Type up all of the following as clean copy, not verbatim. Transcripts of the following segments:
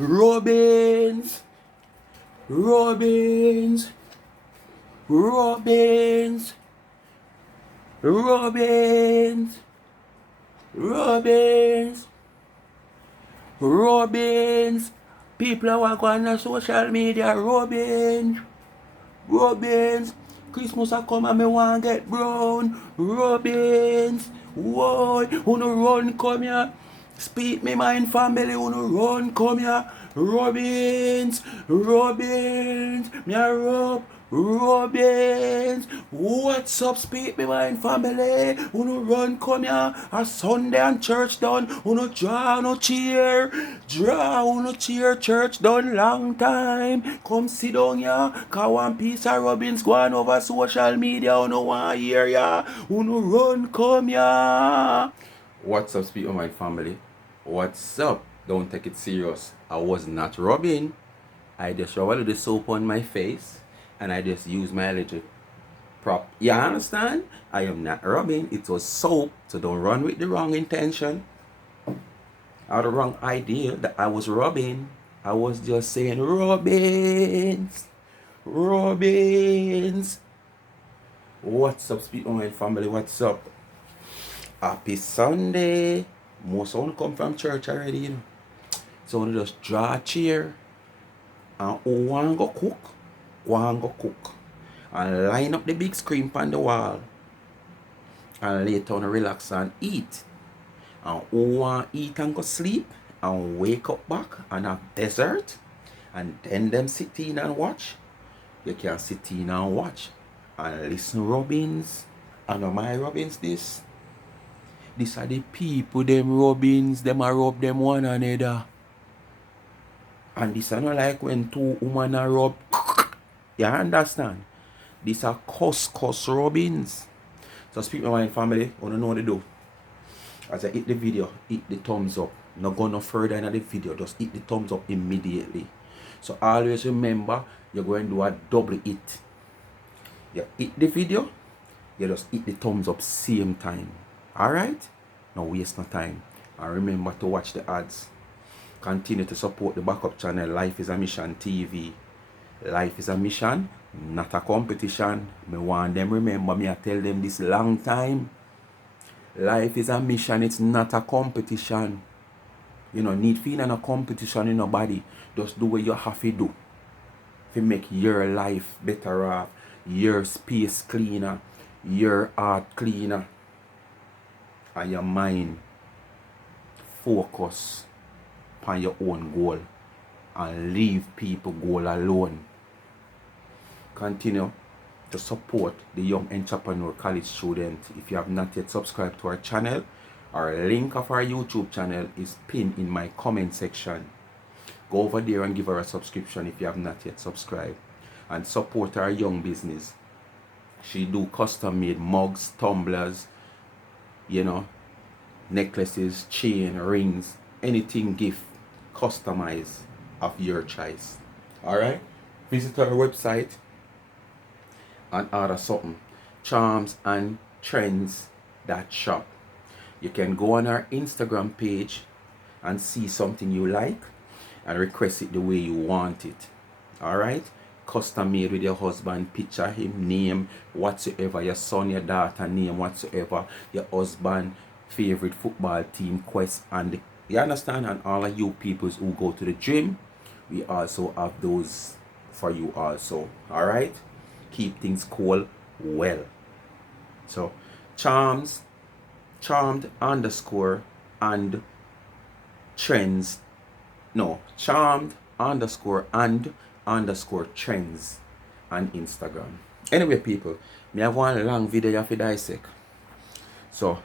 Robins, Robins, Robins, Robins, Robins, Robins. People are going on social media. Robins, Robins. Christmas a come and me want get brown. Robins. Whoa, uno run come here. Speak me mind family, uno run come here. Robins, Robins, me a rub, Robins. What's up, speak me mind family? Uno run come here. A Sunday and church done. Uno draw no cheer, uno cheer. Church done long time. Come sit down here. Cause one piece of Robins going over social media. Uno want hear ya. Uno run come here. What's up, speak with my family? What's up? Don't take it serious. I was not rubbing. I just showered the soap on my face and I just used my electric prop. You understand? I am not rubbing. It was soap. So don't run with the wrong intention or the wrong idea that I was rubbing. I was just saying Robins. Robins. What's up, speak with my family? What's up? Happy Sunday. Most of them come from church already, you know. So we just draw a chair and who want go cook, and line up the big screen on the wall and lay down and relax and eat. And who want eat and go sleep and wake up back and have dessert and then them sit in and watch. You can sit in and watch and listen Robins. I know my Robins this. These are the people, them Robins, them a rub them one another. And this are not like when two women are rub. You understand? These are cuss Robins. So speak with my family, I don't know what to do. As I hit the video, hit the thumbs up. Not go no further in the video, just hit the thumbs up immediately. So always remember, you're going to do a double hit. You hit the video, you just hit the thumbs up same time. Alright? No waste no time. And remember to watch the ads. Continue to support the backup channel Life is a Mission TV. Life is a mission, not a competition. Me want them remember me I tell them this long time. Life is a mission, it's not a competition. You know, need feel in a competition in nobody. Just do what you have to do. To make your life better off, your space cleaner, your heart cleaner, and your mind focus on your own goal and leave people goal alone. Continue to support the young entrepreneur college student. If you have not yet subscribed to our channel, our link of our YouTube channel is pinned in my comment section. Go over there and give her a subscription if you have not yet subscribed, and support our young business. She do custom made mugs, tumblers, you know, necklaces, chain, rings, anything gift customize of your choice. Alright? Visit our website and order something. Charms and Trends.shop. You can go on our Instagram page and see something you like and request it the way you want it. Alright? Custom made with your husband, picture him, name, whatsoever, your son, your daughter, name, whatsoever, your husband, favorite football team, quest, and you understand? And all of you peoples who go to the gym, we also have those for you also. Alright? Keep things cool well. So charmed underscore and trends. No, charmed underscore and underscore trends on Instagram. Anyway, people, me have one long video you have to dissect. So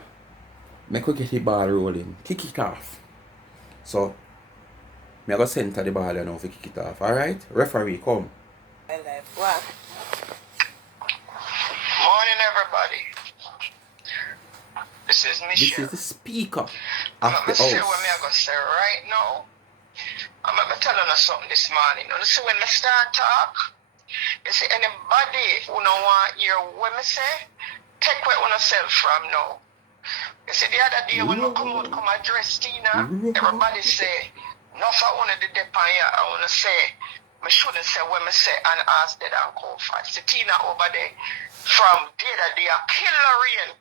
make we get the ball rolling. Kick it off. So me I go center the ball now to kick it off. Alright? Referee, come. Morning, everybody. This is Mishit. This is the speaker of I'm the going to say what house. I'm going to say right now. I'm going to tell you something this morning. You see, when I start talk, you see, anybody who don't want to hear what I say, take what you yourself from now. You see, the other day when I come address Tina, everybody say, No, if I want to dip on here, I want to say, I shouldn't say when I say and ask that and call for. See Tina over there from day that they are killer.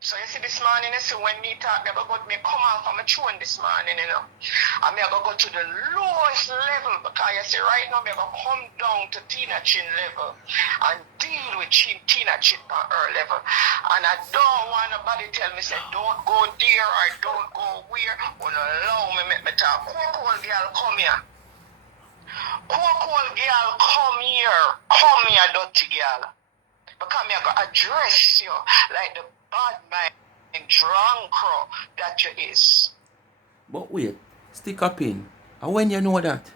So you see this morning, you see when me talk, me go me come off from a throne this morning, you know. And me go to the lowest level because you see right now me go come down to Tina Chin level and deal with Tina Chin on her level. And I don't want nobody tell me say don't go there or don't go where. Or allow me make me talk. Cool girl, come here. Cool girl, come here. Come here, dirty girl. Because me go address you like the bad mind drunk crow that you is. But wait, stick up in. And when you know that?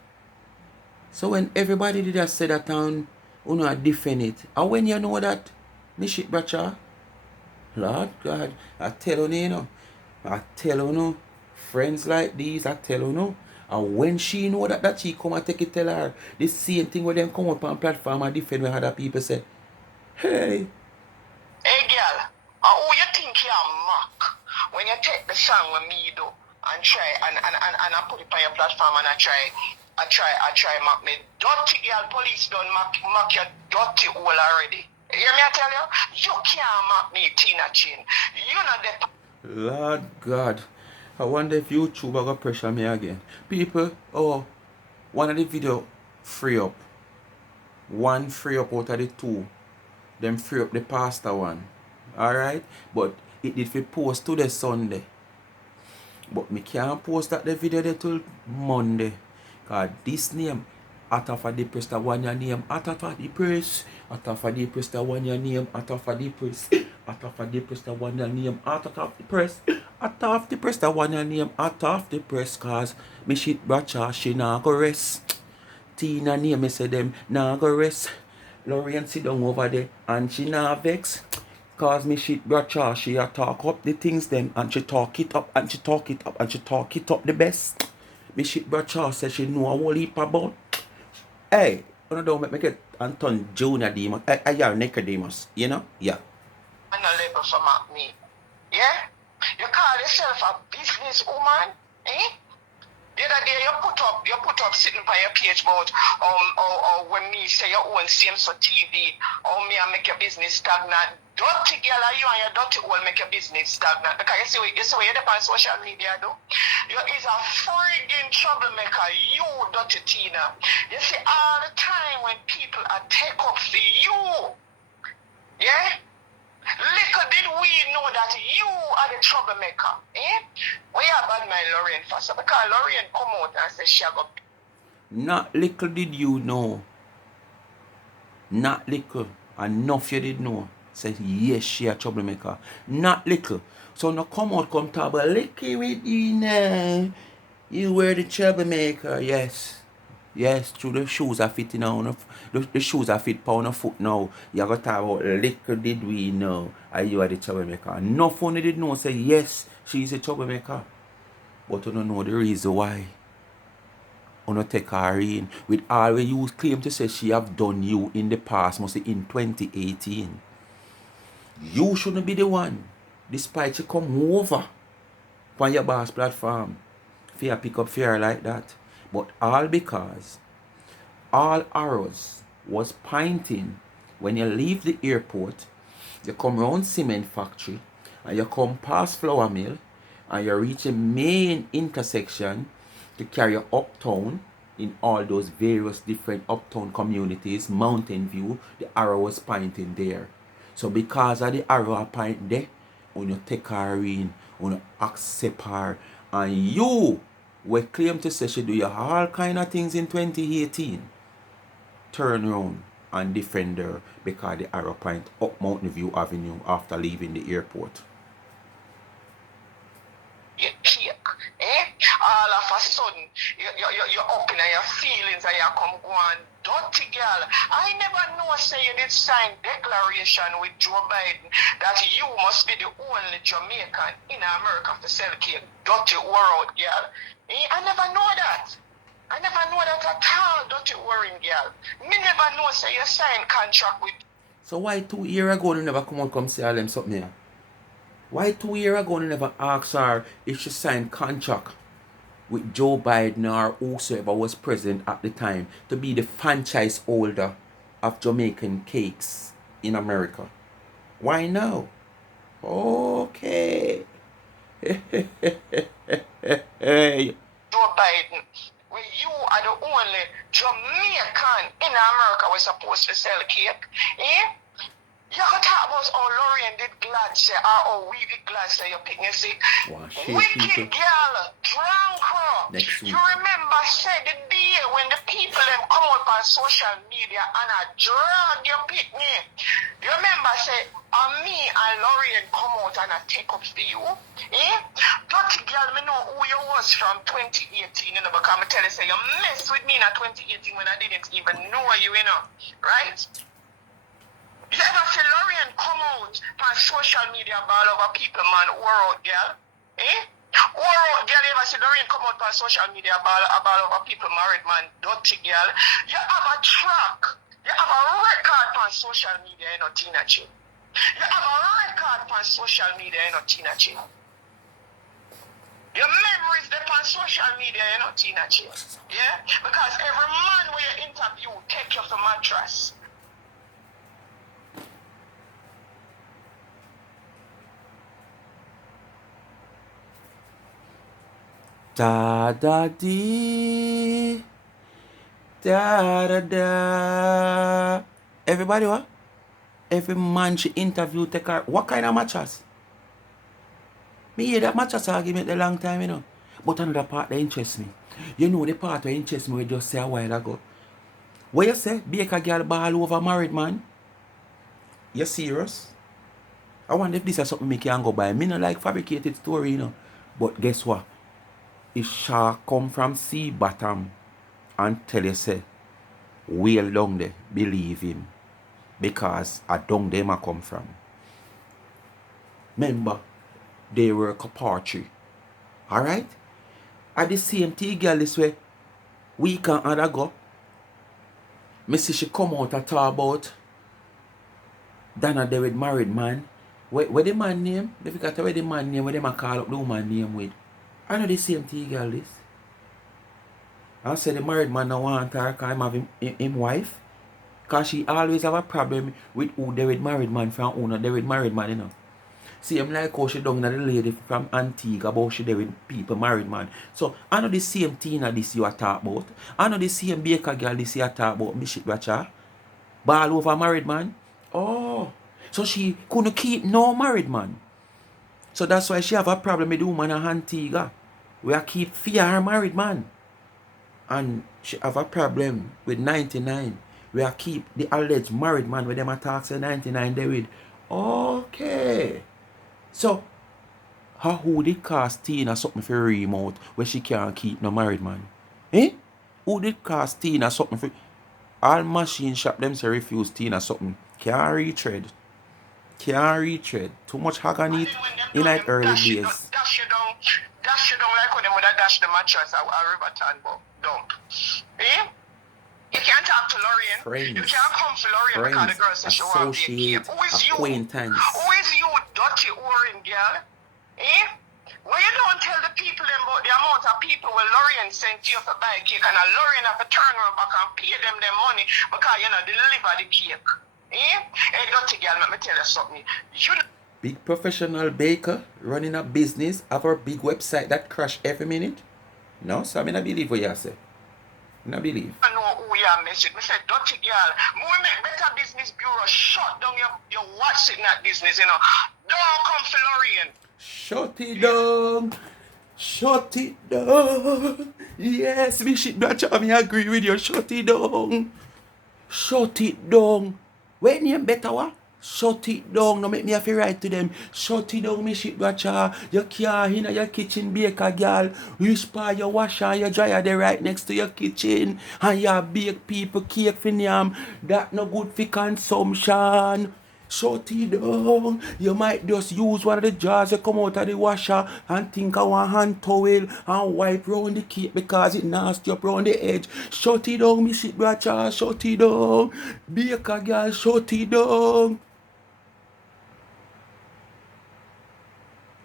So when everybody did that say that town, you know, defend it. And when you know that, Mishit Bracha, Lord God, I tell you, you know, I tell you, no, friends like these, I tell you, no. And when she know that she come and take it, tell her the same thing when them come up on platform and defend when other people say, hey. Hey girl, who you think you're mock when you take the song with me do and try and I put it on your platform and I try mock me. Dirty girl, police don't mock your dirty hole already. You hear me I tell you? You can't mock me, Tina Chin. You know the Lord God. I wonder if YouTube are gonna pressure me again. People, one of the video free up. One free up out of the two. Them free up the pastor one. Alright? But it did fi post to the Sunday. But me can't post that the video there till Monday. Cause this name, after for the press the one your name, after for the press, after for the press the one your name, after for the press, after for the press the one your name, after of the press, after of the press the one your name, after of the press, cause Mishit Bracha, she nah go rest. Tina name, me say them nah go rest. Lorraine sit down over there and she nah vex. Cause Mishit Bracha, she a talk up the things them and she talk it up and she talk it up and she talk it up the best. Mishit Bracha says she know a whole heap about. Hey, you know don't make me get Anton Junior Demus. I are Nicodemus, you know? Yeah. on a level for me. Yeah? You call yourself a business woman, eh? The other day you put up sitting by your page about or when me say your own same so TV or me and make your business stagnant. Dirty girl are you and your dirty will make your business stagnant. Because you see what you dep on social media do? You is a friggin' troublemaker, you dirty Tina. You see all the time when people are take up for you. Yeah? Little did we know that you are the troublemaker. Eh? Why you bad my Lorraine first? Because Lorraine come out and say she go. Not little did you know. Not little. Enough you did know. Say yes, she a troublemaker. Not little. So now come out, come talk about licky with you now. You were the troublemaker. Yes. Yes, through the shoes are fitting on the shoes are fit on a foot now. You got to talk about little did we know. And you are the troublemaker. No funny did know say yes, she's a troublemaker. But you don't know the reason why. You don't take her in. With all we you claim to say she have done you in the past, must say in 2018. You shouldn't be the one. Despite you come over on your boss platform. Fear pick up fear like that. But all because all arrows was pointing when you leave the airport, you come around cement factory and you come past flour mill and you reach a main intersection to carry you uptown in all those various different uptown communities, Mountain View, the arrow was pointing there. So because of the arrow point there, when you take her in, when you accept her, and you we claim to say she do you all kind of things in 2018, turn around and defend her because the arrow point up Mountain View Avenue after leaving the airport. You cake, eh? All of a sudden, you're up in your feelings and you come go on. Dirty girl, I never know say you did sign declaration with Joe Biden that you must be the only Jamaican in America to sell cake. Dirty world, girl. Eh? I never know that. I never know that at all, dirty worrying girl. Me never know say you sign contract with. So why 2 years ago you never come on come say all them something here? Why 2 years ago you never ask her if she signed contract with Joe Biden or whosoever was present at the time to be the franchise holder of Jamaican cakes in America. Why now? Okay. Hey. Joe Biden, where you are the only Jamaican in America was supposed to sell cake. Eh? You can talk about how Lorraine did glad say, or we did glad say your picnic sick. Wicked girl, drunk her. You remember say the day when the people them come out on social media and I drag your picnic. You remember say, me and Lorraine come out and I take up for you. Eh? Dirty girl, me know who you was from 2018, you know, because I tell you say you messed with me in 2018 when I didn't even know you, you know. Right? You ever see Lorraine come out on social media about over people, man, war out, girl? Eh? War out, girl, you ever see Lorraine come out on social media about over people, married man, dirty girl? You have a track. You have a record on social media, you know, Tina G. You have a record on social media, you know, Tina G. Your memories there on social media, you know, Tina G. Yeah? Because every man where you interview take you for mattress. Da da dee, da da da. Everybody what? Every man she interview take her. What kind of mattress? Me hear that mattress argument a long time, you know. But another part that interests me. You know the part that interests me we just say a while ago. What you say? Baker girl ball over married man? You serious? I wonder if this is something me can go by. Me not like fabricated story, you know. But guess what? If shark come from sea bottom and tell you say, whale down there, believe him. Because a down them a come from. Remember, they were a poetry. Alright? At the same tea girl this way, week and other go. Me see she come out and talk about Dana there with married man. Where the man name? If you got where the man name, where them a call up the woman name with. I know the same tea girl this. I said the married man no want her because him have him wife. Because she always have a problem with who they with married man from who not they with married man, you know. See, I'm like how she done the lady from Antigua about she there with people married man. So I know the same Tina this you are talk about. I know the same Baker girl this you are talk about Mishit Bacha. Ball over married man. Oh. So she couldn't keep no married man. So that's why she have a problem with the woman in Antigua. We keep fear her married man. And she have a problem with 99. We keep the alleged married man with them attacks at 99 they with. Okay. So how would it cost Tina something for remote where she can't keep no married man? Eh? Who did cost Tina something for all machine shop them say refuse Tina something? Can't retread. Can't retread. Too much hog on it in like early days. Dash you down like when them would dash the mattress at Riverton dump. Eh? You can't talk to Lorraine. Friends. You can't come to Lorraine because the girl says she wants to be Associate. Acquaintance. Who is you, dirty orange girl? Eh? Well, you don't tell the people them about the amount of people where Lorraine sent you for buy cake and Lorraine have to turn around back and pay them their money because you know deliver the cake. Eh? Hey, dirty girl, let me tell you something. Big professional baker running a business, have a big website that crash every minute. No, so I mean I believe what you say. I believe. I know who you are, Mishit. I said, dirty girl, we make better business bureau shut down your what's it not business, you know. Don't come for Lorraine. Shut it down. Shut it down. Yes, Mishit Bracha, I agree with you. Shut it down. Shut it down. When you better what? Shut it down. No make me have to write to them. Shut it down, Mishit Bracha. You can't in your kitchen bake a girl. Whisper your washer and your dryer there right next to your kitchen. And you bake people cake for them. That no good for consumption. Shut it down. You might just use one of the jars that come out of the washer and think of one hand towel and wipe round the cake because it nasty up round the edge. Shut it down, Mishit Bracha. Shut it down. Baker girl, shut it down.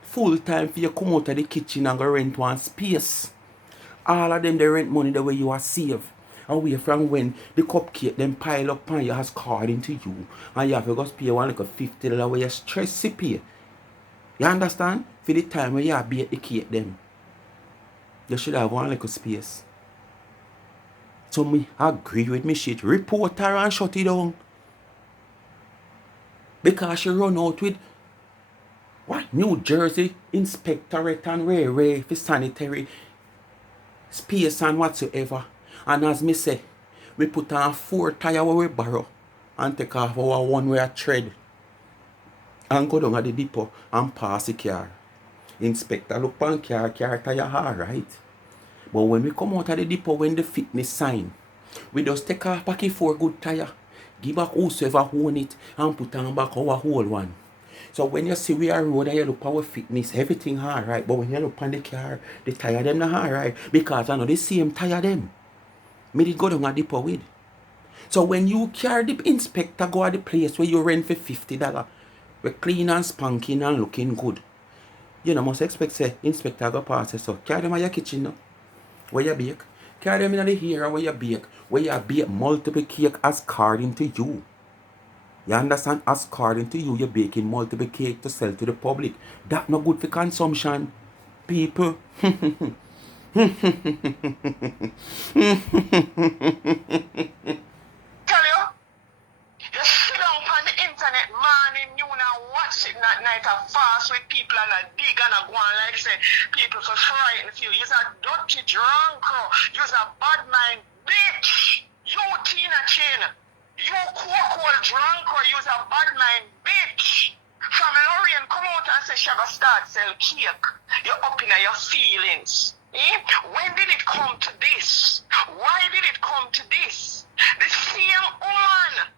Full time for you come out of the kitchen and go rent one space. All of them, they rent money the way you are saved. Away from when the cupcake them pile up on you has card into you. And you have to go pay one like a $50 where you stress to pay. You understand? For the time when you bake the cake them. You should have one little space. So me agree with Mishit. Report her and shut it down. Because she run out with what? New Jersey Inspectorate and Ray for sanitary space and whatsoever. And as me say, we put on 4 tires where we borrow and take off our one-way tread and go down at the depot and pass the car. Inspector look on car tire alright. But when we come out of the depot, when the fitness sign, we just take off back 4 good tire, give back whosoever own it, and put on back our whole one. So when you see we are road and you look our fitness, everything alright. But when you look on the car, the tire them not alright. Because I know the same tire them. Me did go down at the depot with. So when you carry the inspector go at the place where you rent for $50, we clean and spanking and looking good. You know, must expect say inspector go pass it. So carry them at your kitchen now. Where you bake. Carry them in the area where you bake. Where you bake multiple cake as according to you. You understand? As according to you, you're baking multiple cake to sell to the public. That not good for consumption. People. Tell you, you sit down on the internet morning, you now watch it at night and fast with people and a dig and a go on like say people for frightened you. You're a dirty drunk, you're a bad mind bitch. You Tina Chin, you cool drunk or you're a bad mind bitch. From Lorraine come out and say she gonna start sell cake. You're up in your feelings. When did it come to this? Why did it come to this? The same woman.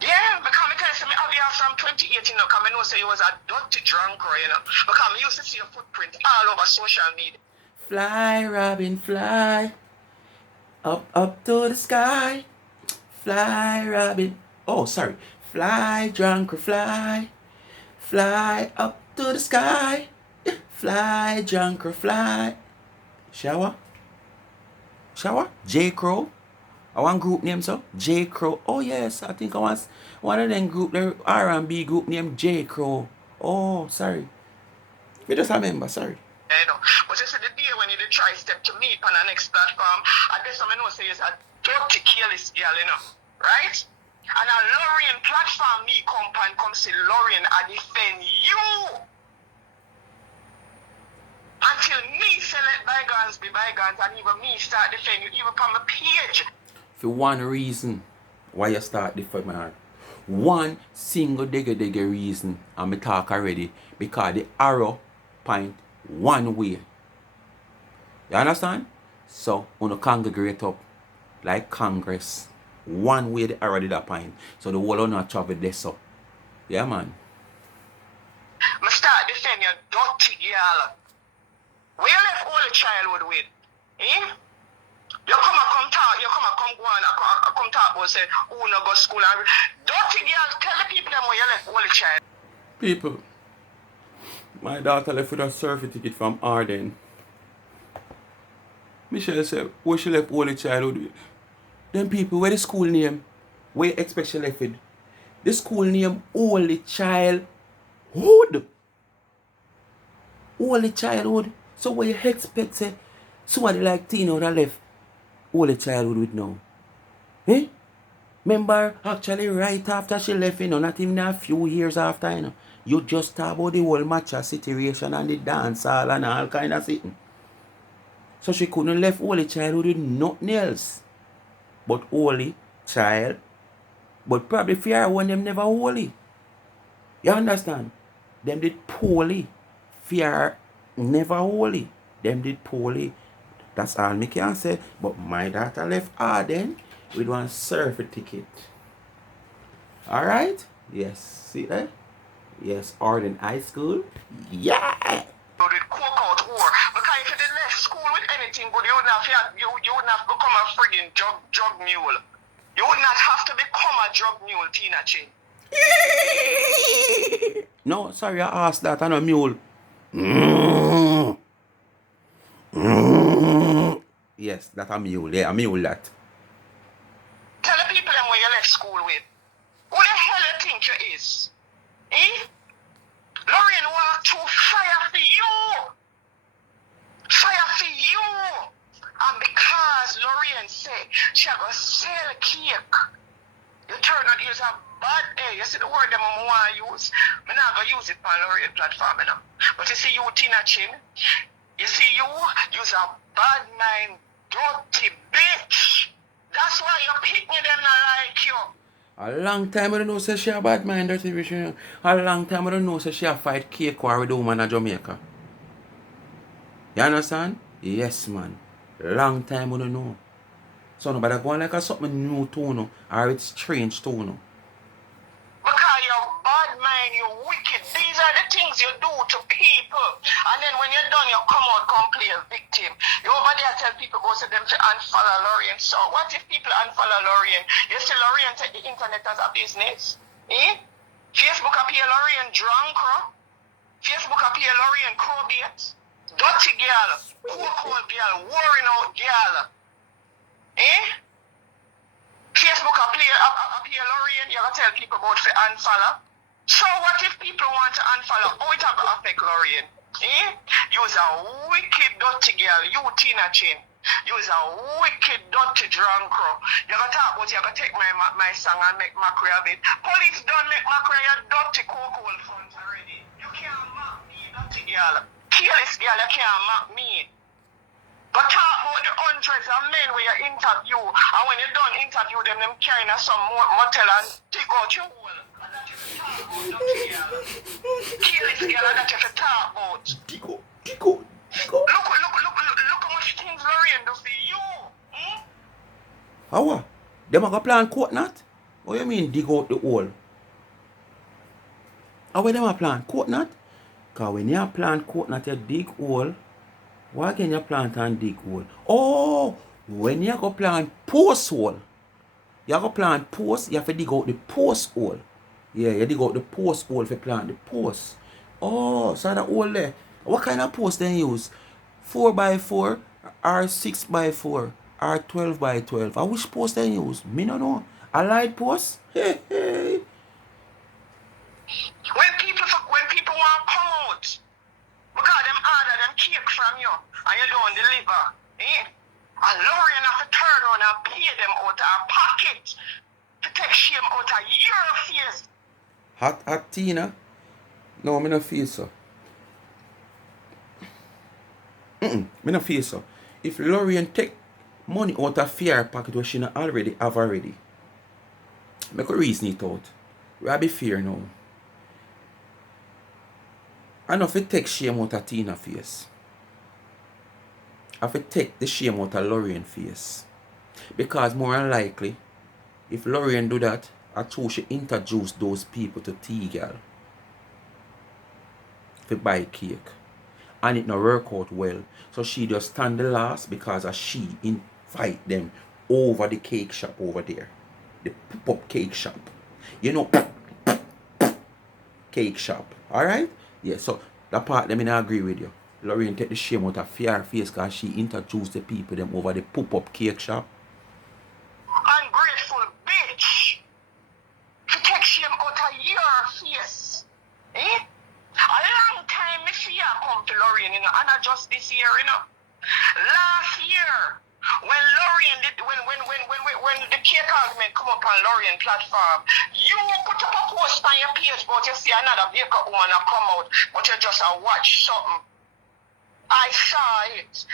Yeah, because I tell you, I have from 2018, because I know say you was a dirty drunk, you know. Because I used to see your footprint all over social media. Fly, Robin, fly. Up to the sky. Fly, Robin. Oh, sorry. Fly, drunk, fly. Fly up to the sky. Fly, drunk, fly. Shower? J. Crow? I want group name, so? J. Crow. Oh, yes. I think I was one of them group, the R&B group named J. Crow. Oh, sorry. We just remember, sorry. I know. But you see the day when you try step to me on the next platform, I guess I know say it's a dirty careless girl, you know. Right? And a Lorraine platform me come say Lorraine, I defend you. Until me say let bygones be bygones and even me start defend you even from my page. For one reason why you start defend my heart. One single digger reason, and me talk already, because the arrow point one way. You understand? So when you congregate up like Congress, one way the arrow did that point. So the whole not travel this up. Yeah, man. Me start defend you dirty girl. Where you left all the childhood with? You come go on, I come talk about say, who no go school and dirty girl, tell the people them where you left all the child. People, my daughter left with a surfing ticket from Arden. Michelle said, where she left all the childhood with? Them people, where the school name? Where you expect she left with? The school name, Only Childhood. Only Childhood. So what you expect, say, somebody like Tina would have left Only Childhood with now? Remember, actually, right after she left, you know, not even a few years after, you know, you just talk about the whole matcha situation and the dance hall and all kind of thing. So she couldn't left Only Childhood with nothing else but Only Child. But probably fear when them never holy. You understand? Them did poorly. Fear never holy. Them did poorly. That's all me can say. But my daughter left Arden with one surfer ticket. Alright? Yes. See that? Yes, Arden High School. Yeah! You did cook out whore. Because if you did left school with anything good, you wouldn't have become a friggin' drug mule. You would not have to become a drug mule, Tina Chin. No, sorry, I asked that. I'm a mule. Yes, that a mule. Yeah, a mule that. Tell the people them where you left school with. Who the hell you think you is? Eh? Lorraine walk through fire for you. Fire for you. And because Lorraine say she go sell cake, you turn out use a bad you see the word them I want to use. I'm not going to use it on Lorraine platform, you know. But you see you Tina Chin, you see you use a bad mind, dirty bitch. That's why you pick me them not like you. A long time I don't know say she a bad mind dirty bitch. You know. A long time I don't know say she a fight cake war with the woman in Jamaica. You understand? Yes, man. Long time I don't know. So nobody go on like a something new to you, or it's strange to you. Because you're bad mind, you're wicked. These are the things you do to people. And then when you're done, you come out, come play a victim. You over there tell people, go to them to unfollow Lorraine. So what if people unfollow Lorraine? You see Lorraine take the internet as a business? Eh? Facebook appear Lorraine drunk, huh? Facebook appear Lorraine crowbait. Dirty girl, cold girl, worrying out girl. Eh? Facebook appear Lorraine, you gotta tell people about for unfollow. So what if people want to unfollow? How it have affect Lorraine? Eh? You's a wicked dirty girl, you Tina Chin. You's a wicked dirty drunk crow. You gotta talk about you gotta take my song and make mockery of it. Police don't make mockery of your dirty cocoa funds already. You can't mock me, dirty girl. Careless girl, you can't mock me. But talk about the hundreds of men where you interview, and when you done interview them carrying some motel and dig out your hole. And that you talk about, dirty girl. Careless girl, and that you talk about. Dig out. Look how much things Lorraine do for you. Hmm? How what? Them a go plant coconut? What you mean dig out the hole? How them a plant coconut? Cause when you plant coconut, you dig hole. Why can you plant and dig hole? Oh, when you go plant post hole, you go plant post, you have to dig out the post hole. Yeah, you dig out the post hole to plant the post. Oh, so that hole there. What kind of post they use? 4x4 or 6x4 or 12x12? I which post they use? Me no know. A light post? Hey. When people want to come out, because them order them cake from you and you don't deliver, eh? And Lorraine have to turn around and pay them out of her pocket to take shame out of your face. Hot Tina? No, me no feel so. Me no feel so. If Lorraine take money out of fear pocket where she not already have already, make a reason it out. We be fear now. I know if it take shame out of Tina face. I have to take the shame out of Lorraine face. Because more than likely, if Lorraine do that, I told she introduce those people to T-girl to buy cake. And it not work out well. So she just stand the last because she invite them over the cake shop over there. The pop-up cake shop. You know, cake shop. Alright? Yeah, so that part them I agree with you. Lorraine take the shame out of fear face because she introduced the people them over the pop-up cake shop. Ungrateful bitch. To take shame out of your face. Eh? A long time me see her come to Lorraine, you know, and not just this year, you know. Last year, when Lorraine did, when the cake argument come up on Lorraine platform, you put up a post on your page, but you see another baker owner come out, but you just watch something. I saw it.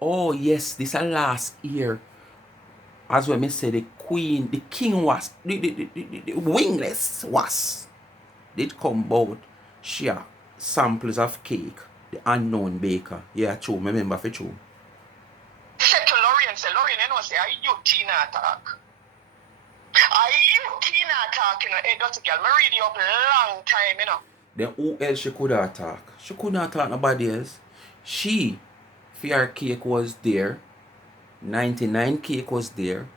Oh yes, this is last year. As when me say the king was, the wingless was, did come about share samples of cake, the unknown baker. Yeah, true, me remember for true. Said to Lorraine, you know, say, are you Tina talk? Are you Tina talk, you know, hey, dirty girl, me read you up a long time, you know. Then who else she could have talk? She could not talk nobody else. She, fear cake was there, 99 cake was there,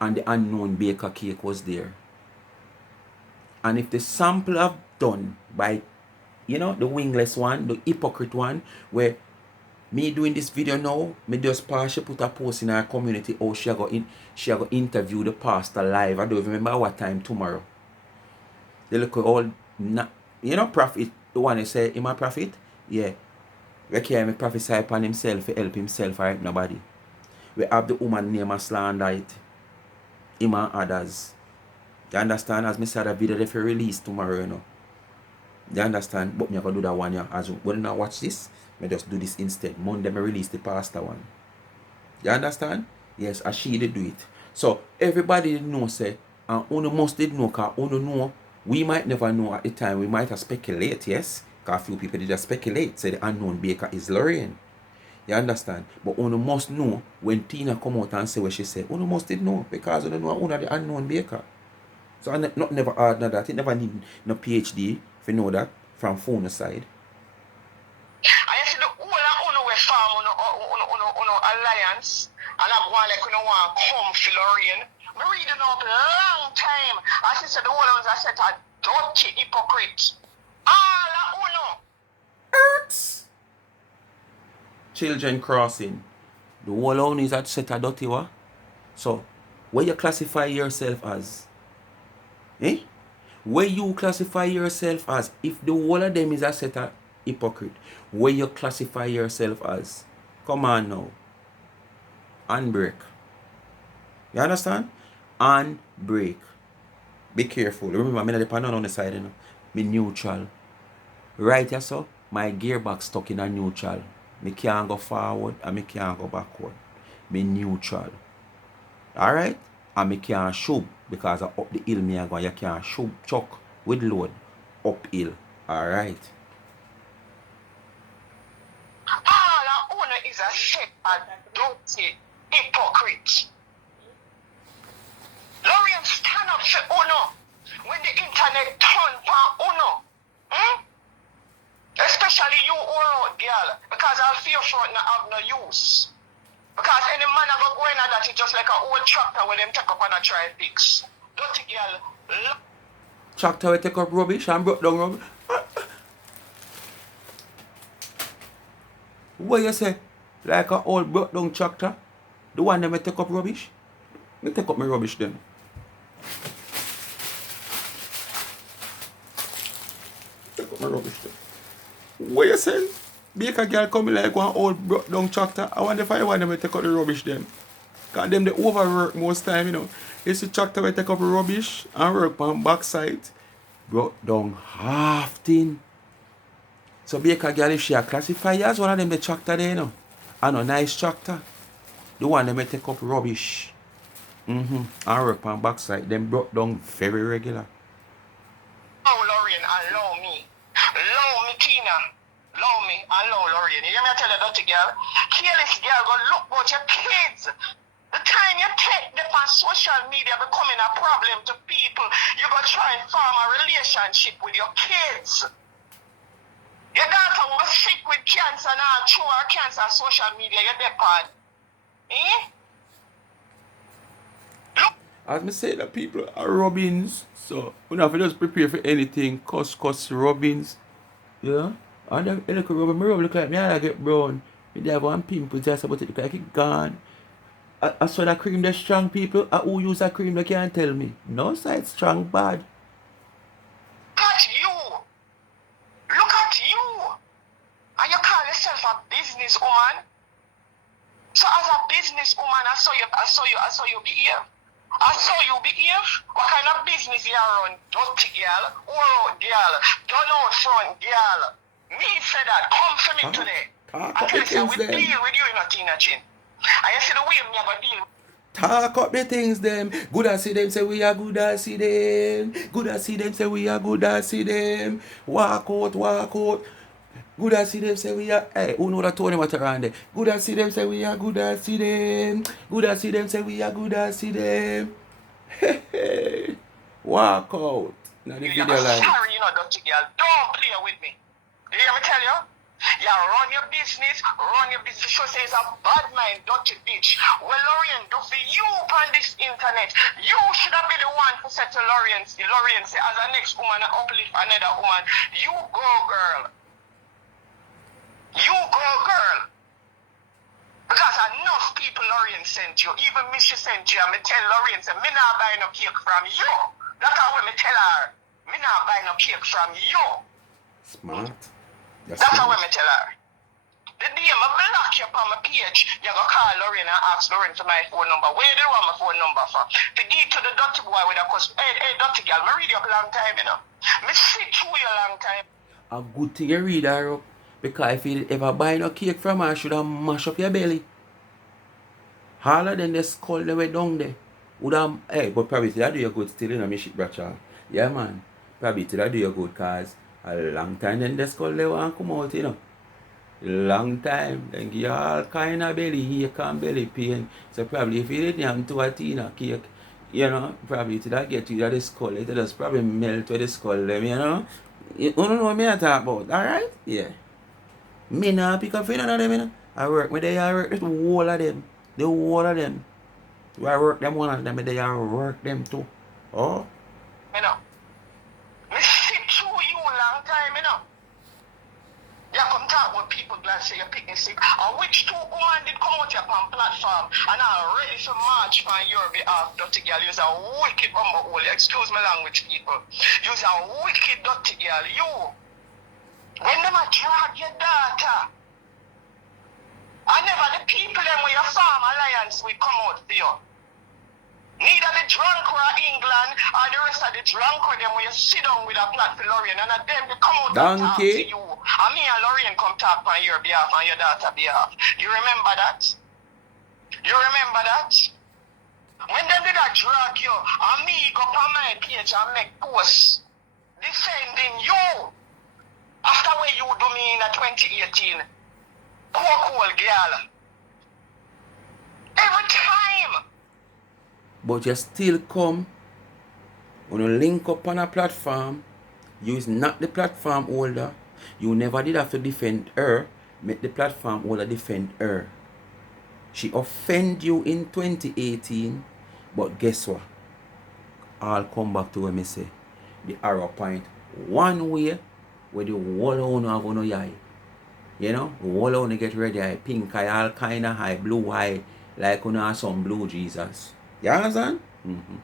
and the unknown baker cake was there. And if the sample have done by, you know, the wingless one, the hypocrite one, where Me doing this video now, me just pass, she put a post in our community. Oh, she go interview the pastor live. I don't even remember what time tomorrow. They look all, you know, prophet, the one who say, him a prophet? Yeah. We can't me prophesy upon himself to help himself or help nobody. We have the woman name a slander it. Him and others. You understand? As me said, the video they release tomorrow, you know. You understand? But me gonna do that one, yeah. As when I watch this, me just do this instead. Monday me release the pastor one. You understand? Yes, as she did do it. So everybody know say, and uno must did know, cause uno know, we might never know at the time, we might have speculate, yes. Cause a few people did just speculate, say the unknown baker is Lorraine. You understand? But uno must know when Tina come out and say what she say, uno must did know, because uno know uno the unknown baker. So I not never hard na that. It never need no PhD if you know that from phone side. I see the whole of uno we farm uno alliance, and I want like uno want come for Lorraine. Me reading up long time. I see the whole ones I said a dirty hypocrite. All of uno. Earths. Children crossing. The whole own is at set a dirty wa. So where you classify yourself as? Eh? Where you classify yourself as? If the whole of them is a set a hypocrite, where you classify yourself as? Come on now. Unbreak. You understand? Unbreak. Be careful. Remember, I'm not dependent on the side, you know. Me neutral. Right here, so my gearbox stuck in a neutral. Me can't go forward and me can't go backward. Me neutral. Alright? And me can't shoot because I up the hill me I go. You can't shoot chuck with load uphill. Alright. All of uno is a set a dirty hypocrite. Lorraine stand up for uno when the internet turn for uno. Especially you or out, girl, because I'll feel for it not have no use. Because any man ever going at that, it's just like an old tractor when them take up and a try fix. Dirty girl. Tractor will take up rubbish and broke down rubbish. What you say? Like an old broke down tractor? The one that may take up rubbish? Me take up my rubbish then. Take up my rubbish then. What you saying? Baker girl coming like one old broke down tractor. I wonder if I want them to take up the rubbish then. Because them they overwork most time, you know. It's the tractor will take up the rubbish and work on backside. Broke down half thing. So Baker girl, if she a classify as one of them the tractor there, you know. And a nice tractor. The one them may take up rubbish. And work on backside. Them broke down very regular. Oh, Lorraine, allow me. Allow me, Tina. Allow me, allow Lorraine. You hear me tell you, dirty girl? Careless girl, go look about your kids. The time you take them on social media becoming a problem to people, you go try and form a relationship with your kids. Your daughter was sick with cancer now, through her cancer on social media, you're dead part. Look. As me say, the people are robins, so we have to just prepare for anything. Cuss robins. Yeah? And then look at rub, my rub look like me I get brown. Me have one pimple just about it look like it gone. I saw that cream the strong people. Who use that cream they can't tell me. No side strong bad. Look at you. Look at you. And you call yourself a businesswoman. So as a businesswoman, I saw you behave. I saw you behave. What kind of business you run? Dirty girl, or out girl, done out front girl. Me said that. Come for me today. I tell you, we deal with you in a Tina Chin. And you see the way me have a deal. Talk up the things them. Good as see them say we are good as see them. Good as see them say we are good as see them. Walk out. Good as see them say we are. Hey, who know that Tony what around there? Good as see them say we are good as see them. Good as see them say we are good as see them. Hey. Walk out. Now the video like. Sorry, you know, dirty girl. Don't play with me. You hear me tell you? Yeah, run your business. Show say it's a bad mind, dirty bitch. Well, Lorraine, do for you on this internet. You should have been the one who said to Lorraine, say, as a next woman, I uplift another woman. You go, girl. You go, girl. Because enough people Lorraine sent you. Even Mishit sent you. And me tell Lorraine, say, me not buy no cake from you. That's how me tell her. Me not buy no cake from you. Smart. That's how me tell her. The day I block you on my page, you go call Lorraine and ask Lorraine for my phone number. Where do you want my phone number for? To give to the dirty boy with a custom. Hey, dirty girl, me read you up a long time, you know. Me sit through you a long time. A good thing you read her up. Because if you ever buy no cake from her, should have mash up your belly. All of them, they skull they way down there. Would have, hey, but probably that do you good still, you know, Mishit Bracha. Yeah, man. Probably that do you good, cause a long time then the skull they want come out, you know. Long time. Then give you all kind of belly ache and belly pain. So probably if you didn't have to a tina cake, you know, probably to that get you the skull, it just probably melt with the skull them, you know. You don't know what me I talk about, alright? Yeah. Me nah pick up for none of them, you know. I work with them, I work with the whole of them. The whole of them. Do I work them one of them, they I work them too. Oh? You know. Me sit through you a long time, you know. You come talk with people glad say you're picking sick. And which two women did come out here on platform and are ready to march on your behalf, dirty girl. You're a wicked bumble hole. Excuse my language, people. You're a wicked dirty girl. You. When them a drag your daughter, and never the people them with your farm alliance will come out for you. Neither the drunk or England or the rest of the drunk or them where you sit down with a plot for Lorraine and them they come out and talk to you. And me and Lorraine come talk on your behalf and your daughter's behalf. You remember that? You remember that? When them did that drag you and me go on my page and make posts defending you after what you do me in 2018. Cool girl. Every time. But you still come, when you link up on a platform, you is not the platform holder. You never did have to defend her, make the platform holder defend her. She offended you in 2018, but guess what? I'll come back to what me say. The arrow point one way where the whole owner have no eye. You know, the whole owner get ready eye, pink eye, all kind of eye, blue eye, like you know some blue Jesus. You understand? Mm-hmm.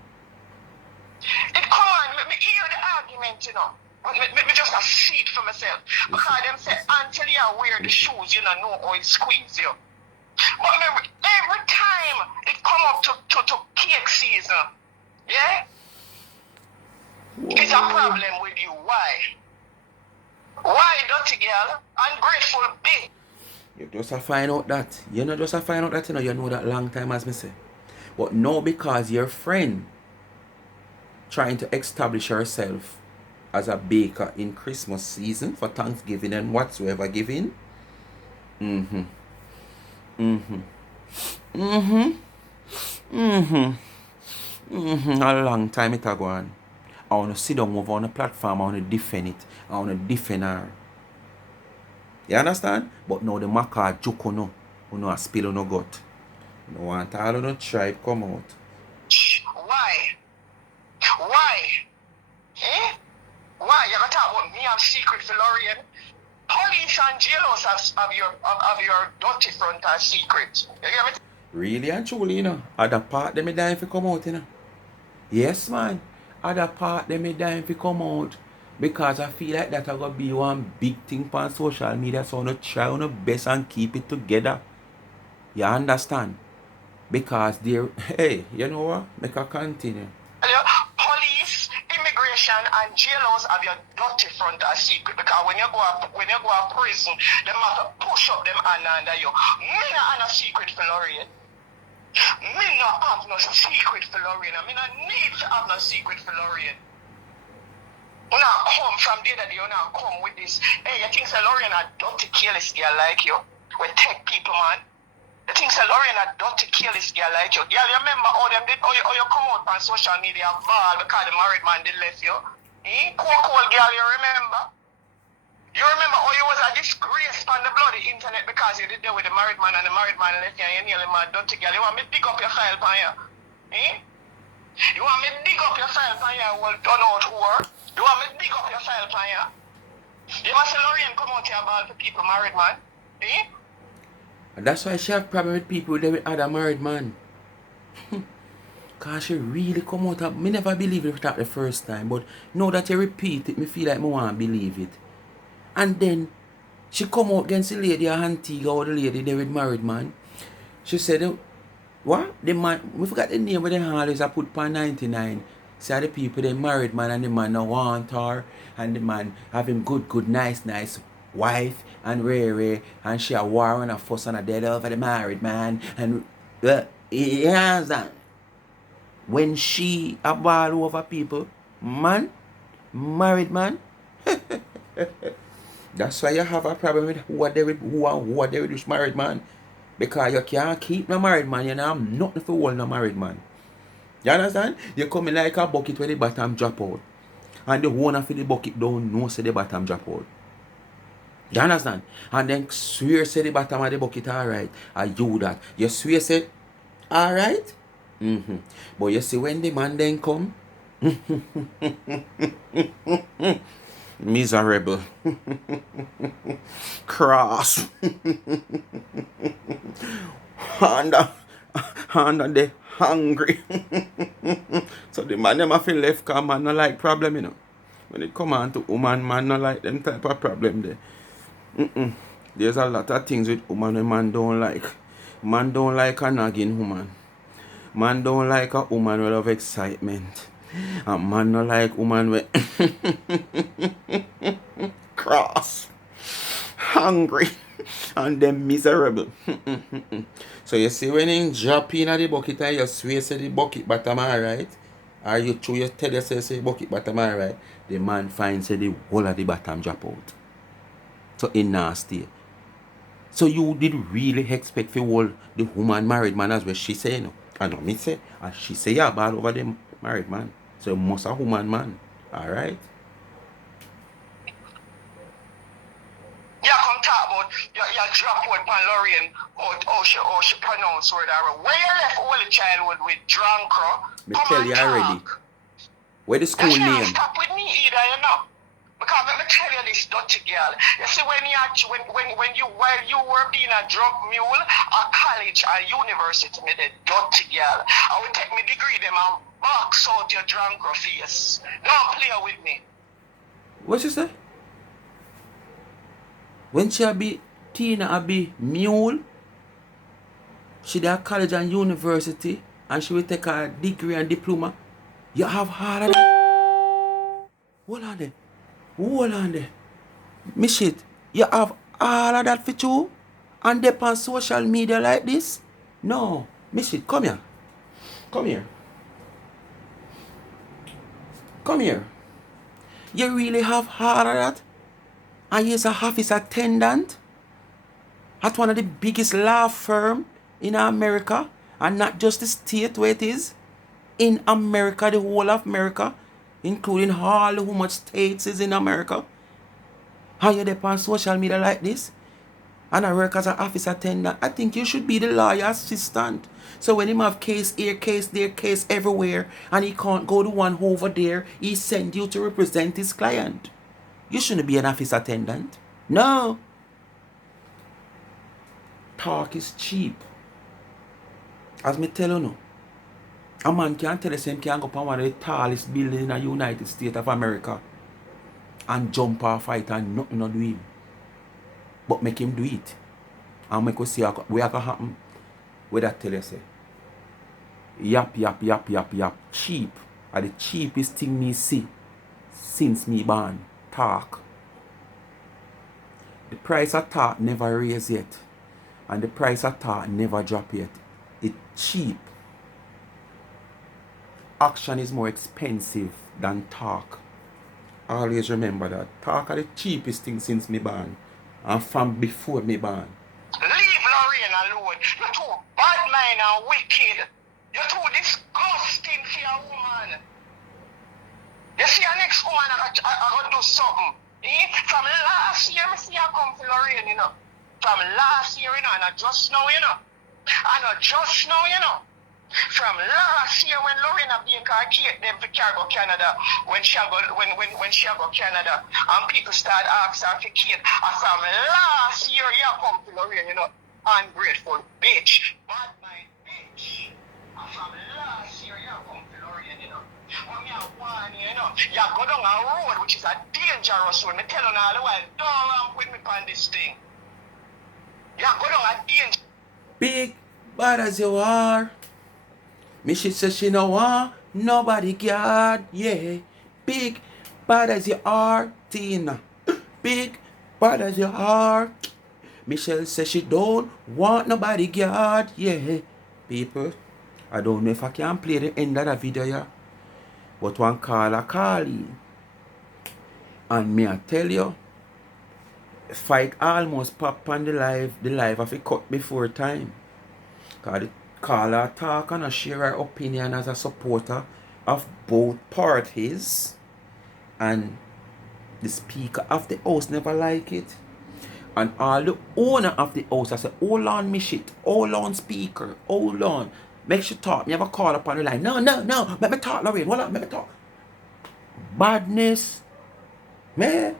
It come on, let me hear the argument, you know. Let me just see it for myself. Because them say, until you wear the shoes, you don't know how it squeeze you. But remember, every time it come up to cake season, yeah? Whoa. It's a problem with you. Why? Why, dirty girl? Ungrateful bitch. You just a find out that. You know just a find out that, you know that long time as me say. But no, because your friend trying to establish herself as a baker in Christmas season for Thanksgiving and whatsoever giving. A long time it a go on. I want to sit down over on the platform, I want to defend it. I want to defend her. You understand? But now the maka joko no. You know a spill no gut. You want all of the tribe come out. Why? Why? Eh? Why? You gonna talk about me have secret for Lorraine? Police and jailers have your dirty front and secret. You get me? Really and truly, you know. Other part them dying to come out, you know. Yes, man. Other part them dying to come out. Because I feel like that are gonna be one big thing on social media. So I'm gonna try on the best and keep it together. You understand? Because they're, hey, you know what? Make a continue. Police, immigration, and jailers have your dirty front and secret. Because when you go to prison, they have to push up them hand under you. Me not have a secret for Lorraine. Me not have no secret for Lorraine. Me not need to have no secret for Lorraine. You not come from the other day, you not come with this. Hey, you think so Lorraine a dirty careless girl like you? We take people, man. You think so Lorraine a dirty careless girl like you? Girl, you remember how them did, how you come out on social media and ball because the married man did left you? Cool girl, you remember? You remember how you was a disgrace on the bloody internet because you did there with the married man and the married man left you and you nearly mad dirty girl. You want me to dig up your file for you? You want me to dig up your file for you, well done out whore? You want me to dig up your file for you? You must say Lorraine come out here ball for people married man? And that's why she have problem with people with other married man. Cause she really come out of, me never believe it at the first time, but now that you repeat it, me feel like me want to believe it. And then she come out against the lady at Antigua or the lady there with married man. She said, what? The man, we forgot the name of the always I put for 99. Say the people, they married man and the man no want her. And the man having good, nice wife and rare. And she a war and a fuss and a dead over the married man. And he has that. When she a ball over people, man, married man, that's why you have a problem with who are there with this married man. Because you can't keep no married man, you know, I'm nothing for all no married man. You understand? You come in like a bucket where the bottom drop out. And the owner for the bucket don't know say the bottom drop out. You understand? And then swear say the bottom of the bucket alright. And you that. You swear say alright? But you see when the man then come, miserable, cross, and they hungry. So the man them have to left cause man no like problem, you know. When it come on to woman, man no like them type of problem there. There's a lot of things with woman and man don't like. Man don't like a nagging woman. Man don't like a woman with of excitement. And man don't like woman with cross, hungry, and them miserable. So you see when you drop in at the bucket and you swear say the bucket bottom alright, or you tell yourself say bucket bottom alright, the man finds say the whole of the bottom drop out. So in nasty. So you did really expect for all the woman married man as well she say, you know. I know me say, and she say yeah bad over the married man. So you must a woman man. Alright? Yeah, come talk about your drop word pan Lorraine, how she pronounce word already. Where you left all the childhood with drunk, Me tell you already. Where the school you name? stop with me either, you know. Because let me tell you this dirty girl. You see when you were being a drug mule at college and university, me the dirty girl. I will take my degree them and box out your drunk face. Don't play with me. What you say? When she be Tina be mule, she at college and university and she will take a degree and diploma. You have all of that. Hold on there. Mishit, you have all of that for you? And they on social media like this? No. Mishit, come here. Come here. You really have all of that? And he's a office attendant at one of the biggest law firm in America, and not just the state where it is. In America, the whole of America, including all how much states is in America. How you there on social media like this? And I work as an office attendant. I think you should be the lawyer assistant. So when him have case here, case there, case everywhere, and he can't go to one over there, he send you to represent his client. You shouldn't be an office attendant. No. Talk is cheap. As me tell you now. A man can't tell us him can go up on one of the tallest buildings in the United States of America and jump off fight and nothing not do him. But make him do it. And make us see where it can happen. Where that tell us. Yap. Cheap. Are the cheapest thing me see since me born. Talk. The price of talk never raise yet. And the price of talk never drop yet. It's cheap. Action is more expensive than talk. Always remember that. Talk are the cheapest thing since me born. And from before me born. Leave Lorraine alone. You're too bad mind and wicked. You're too disgusting for a woman. You see your next woman I gotta do something. From last year, I see her come for Lorraine, you know. From last year, you know, and I just know, you know. From last year when Lorena being Kate them for go Canada, when she go Canada, and people start asking her for Kate, and from last year you come to Lorena, you know. ungrateful bitch. Bad mind bitch. And from last year, you come to Lorraine, you know. When me a warn you, you know, you go down a road which is a dangerous road. Me tell you all the while, don't ramp with me on this thing. You go down a dangerous. Big bad as you are. Mishit says she no want nobody guard, yeah. Big bad as you are, Tina. Big bad as you are. Michelle says she don't want nobody guard, yeah. People, I don't know if I can play the end of the video, yeah. But one caller call in. And me I tell you, fight almost pop on the live of it cut before time. Cause the caller talk and share her opinion as a supporter of both parties. And the speaker of the house never like it. And all the owner of the house I said, hold on Mishit, hold on speaker, hold on. Make sure talk. Me have a call up on the line. No. Let me talk, Lorraine. Hold on, let me talk. Badness. Man.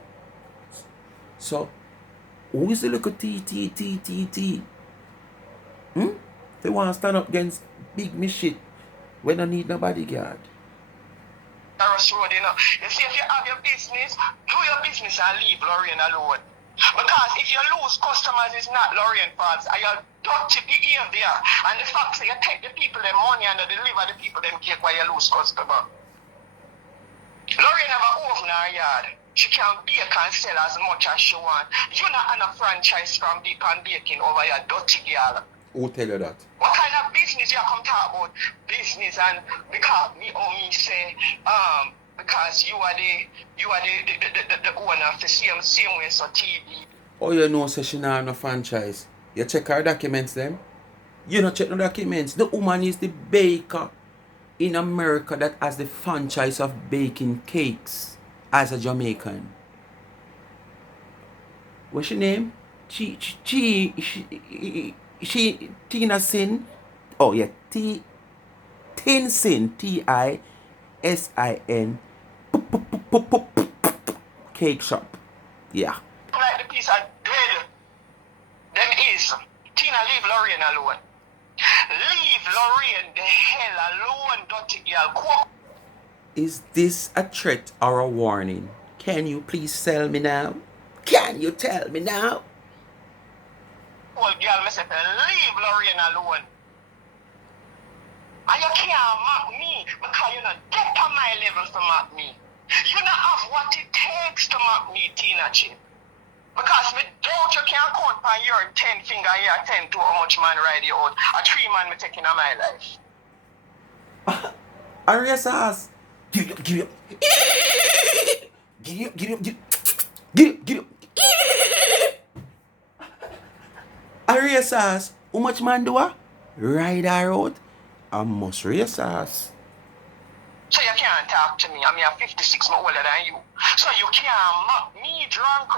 So, who is the little T? They want to stand up against big Mishit when I need no bodyguard. Road, you know. You see, if you have your business, do your business and leave Lorraine alone. Because if you lose customers, it's not Lorraine fault. And you're dirty behavior. And the fact that you take the people their money and you deliver the people them cake while you lose customer. Lorraine have a oven in her yard. She can bake and sell as much as she want. You're not on a franchise from Deep and Baking over your dirty girl. Who tell you that? What kind of business you come talk about? Business and because me say, because you are the owner of the same way so TV. Oh, you know, say she not no franchise. You check her documents them. You not check no documents. The woman is the baker in America that has the franchise of baking cakes as a Jamaican. What's her name? She Tina Sin. Oh yeah, Tin Sin. TISIN. Cake shop. Yeah. Like the piece of dead. Them is Tina, leave Lorraine alone. Leave Lorraine the hell alone, dirty girl. Is this a threat or a warning? Can you please tell me now? Can you tell me now? Well, girl, I said, leave Lorraine alone. And you can't mock me because you're not get on my level to mock me. You not have what it takes to mock me, Tina Chin. Because me doubt you can't count on your 10 finger here, 10 to how much man ride you out. A 3 man me taking on my life. Aria sauce. Give up. Aria sauce. How much man do I? Ride her out. I must race sauce. So you can't talk to me. I'm 56 more older than you. So you can't mock me, drunk.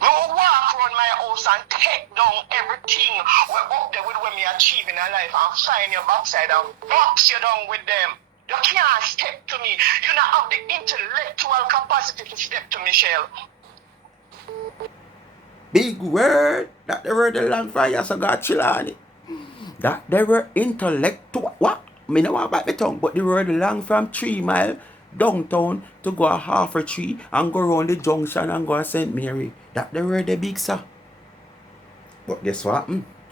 No walk around my house and take down everything we're up there with when me achieve in a life and find your backside and box you down with them. You can't step to me. You not have the intellectual capacity to step to Michelle. Big word. That they were the long fire, so God chill on it. That they were intellectual. What? Me know about the tongue, but they were the long from 3 mile downtown to go a half a tree and go around the junction and go to St. Mary. That they were the big sir. But guess what?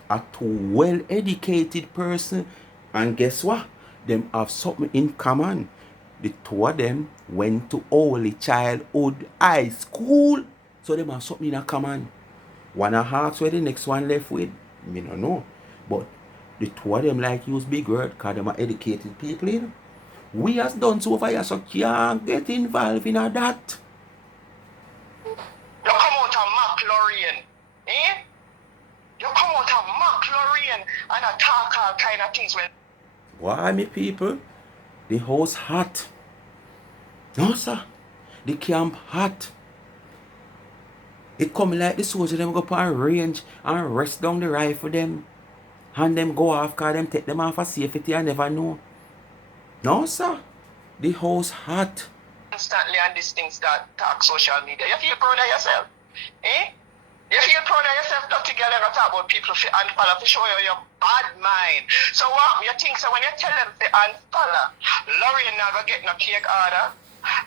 A too well-educated person. And guess what? Them have something in common. The two of them went to Holy Childhood High School. So them have something in common. One a ask where the next one left with. Me no know. But the two of them like use big word because them are educated people, you know. We has done so far here, so can't get involved in that. You come out of McLaurin, eh? You come out of McLaurin and talk all kind of things when... Why, me people? The house hot. No, sir. The camp hot. It come like the soldier them go up on range and rest down the rifle them. And them go off because them take them off for safety and never know. No, sir. The house hot. Constantly on these things that talk social media. You feel proud of yourself? Eh? You feel proud of yourself, dirty girl, you talk about people and follow to show you your bad mind. So what you think, so when you tell them to unfollow, Lorraine never get no cake order.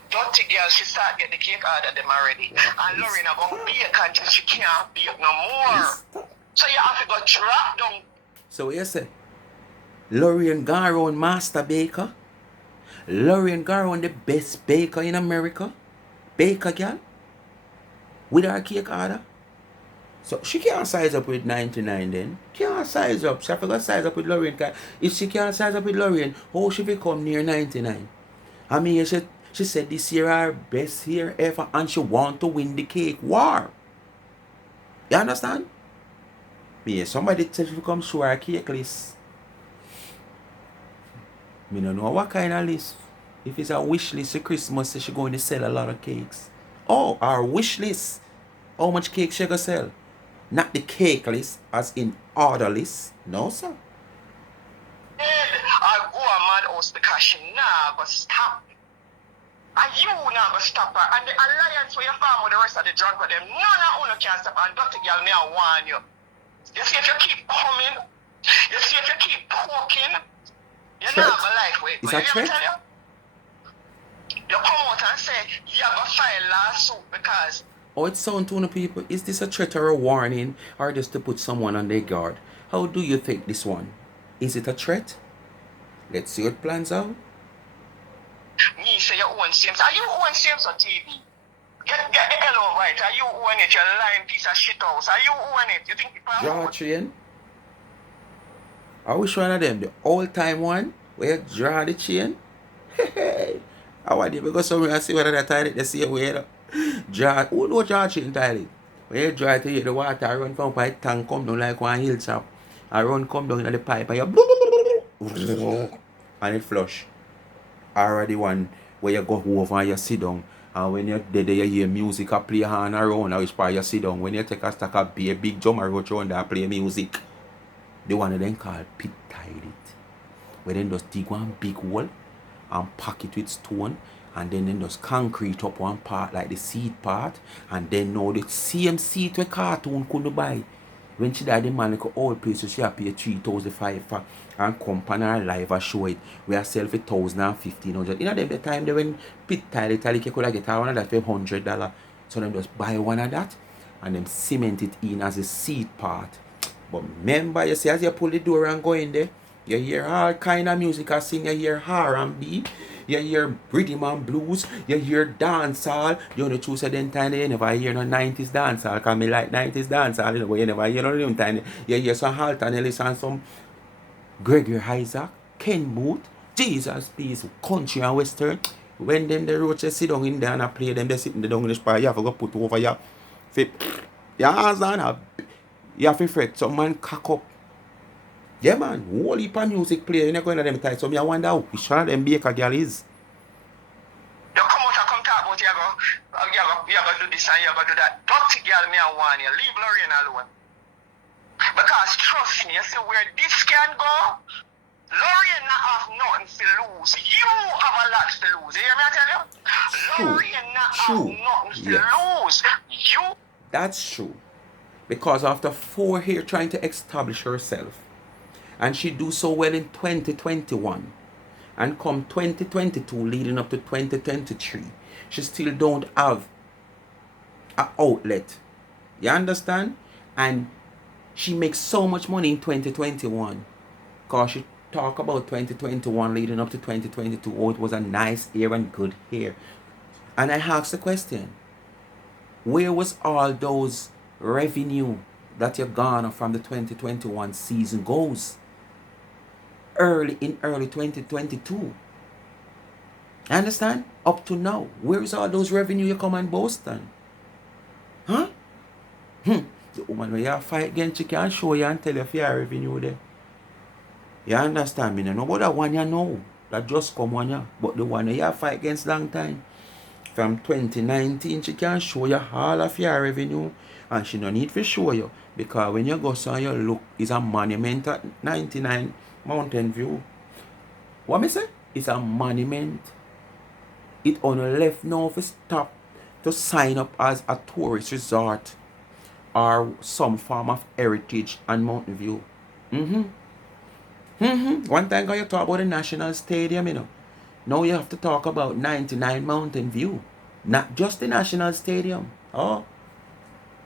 Dirty girl, she start get the cake order them already. And Lorraine are going to bake until she can't bake no more. So you have to go drop down. So you say, Lorraine gone around master baker. Lorraine gone around the best baker in America. Baker girl. With her cake order. So she can't size up with 99 then. Can't size up. She have to go size up with Lorraine. If she can't size up with Lorraine, how she become near 99? I mean, she said this year her best year ever and she want to win the cake war. You understand? Yeah, somebody tell she come show her cake list. Me don't know what kind of list. If it's a wish list for Christmas, she going to sell a lot of cakes. Oh, our wish list. How much cake she gonna sell? Not the cake list, as in order list. No, sir. I go a mad house because she nah go stop. And you nah go stop her. And the alliance where you form with the rest of the drunk with them, none of you can stop her. And dirty girl, me I warn you. You see if you keep coming, you see if you keep poking, you're not gonna like it. Is that threat? You come out and say you're gonna file lawsuit because. Oh, it sounds to the people. Is this a threat or a warning, or just to put someone on their guard? How do you think this one? Is it a threat? Let's see what plans out. Me say you own Sims. Are you own Sims on TV? Get the hell out right. Are you own it? You lying piece of shit house. Are you own it? You think people draw a chain? I wish one of them, the old time one, where you draw the chain. I want you to go somewhere and see whether that toilet they see a way. Draw, who know draw chain toilet? When you draw to the water run from pipe tank come down like one hilltop. And run come down in the pipe and you and it flush. Already one where you go over and you sit down. And when you're there, you hear music a play on around and which part you sit down. When you take a stack of beer, big drummer roach around there play music. The one of them called pit toilet. Where then just dig one big hole and pack it with stone. And then just concrete up one part like the seat part. And then now the same seat where cartoon couldn't buy. When she died, the man like old place, so she had pay 3,500 for and company her live and show it. We are sell for 1,000 and 1,500. You know them the time they when pit toilet you could get one of that for $100. So them just buy one of that and them cement it in as a seat part. But remember, you see as you pull the door and go in there, you hear all kind of music I sing, you hear R&B, you hear rhythm and blues, you hear dancehall. The only truth is then time you never hear no 90s dancehall, because me like 90s dancehall, you know, but you never hear no them time. You hear some Halton Ellis and some Gregory Isaac, Ken Booth, Jesus Peace, country and western. When them the roaches sit down in there and I play them, they sit in the down in the spot, you have to go put over your feet. Your hands on, you have to fret, some man cock up. Yeah man, whole heap of music play, you're not going to them tight, so me I wonder which one of them baker girl is. You come out and come talk about you go do this and you go do that. Dirty girl, me I want you, leave Lorraine alone. Because trust me, you see where this can go, Lorraine not have nothing to lose. You have a lot to lose. You hear me I tell you? Lorraine not have nothing to lose. You. That's true. Because after 4 years trying to establish herself, and she do so well in 2021, and come 2022 leading up to 2023, she still don't have an outlet. You understand? And she makes so much money in 2021 because she talk about 2021 leading up to 2022. Oh, it was a nice year and good year. And I asked the question, where was all those revenue that you garner from the 2021 season goes early 2022? Understand? Up to now, where is all those revenue you come and boast on? Huh? The woman where you fight against, she can show you and tell you for your revenue there. You understand me? No about that one you know, that just come on you, but the one where you fight against long time. From 2019, she can show you all of your revenue, and she no need to show you, because when you go so you look, it's a monument at 99 Mountain View. What me say? It's a monument. It on the left now for stop to sign up as a tourist resort. or some form of heritage on Mountain View. One time you talk about the National Stadium, you know. Now you have to talk about 99 Mountain View. Not just the National Stadium. Oh.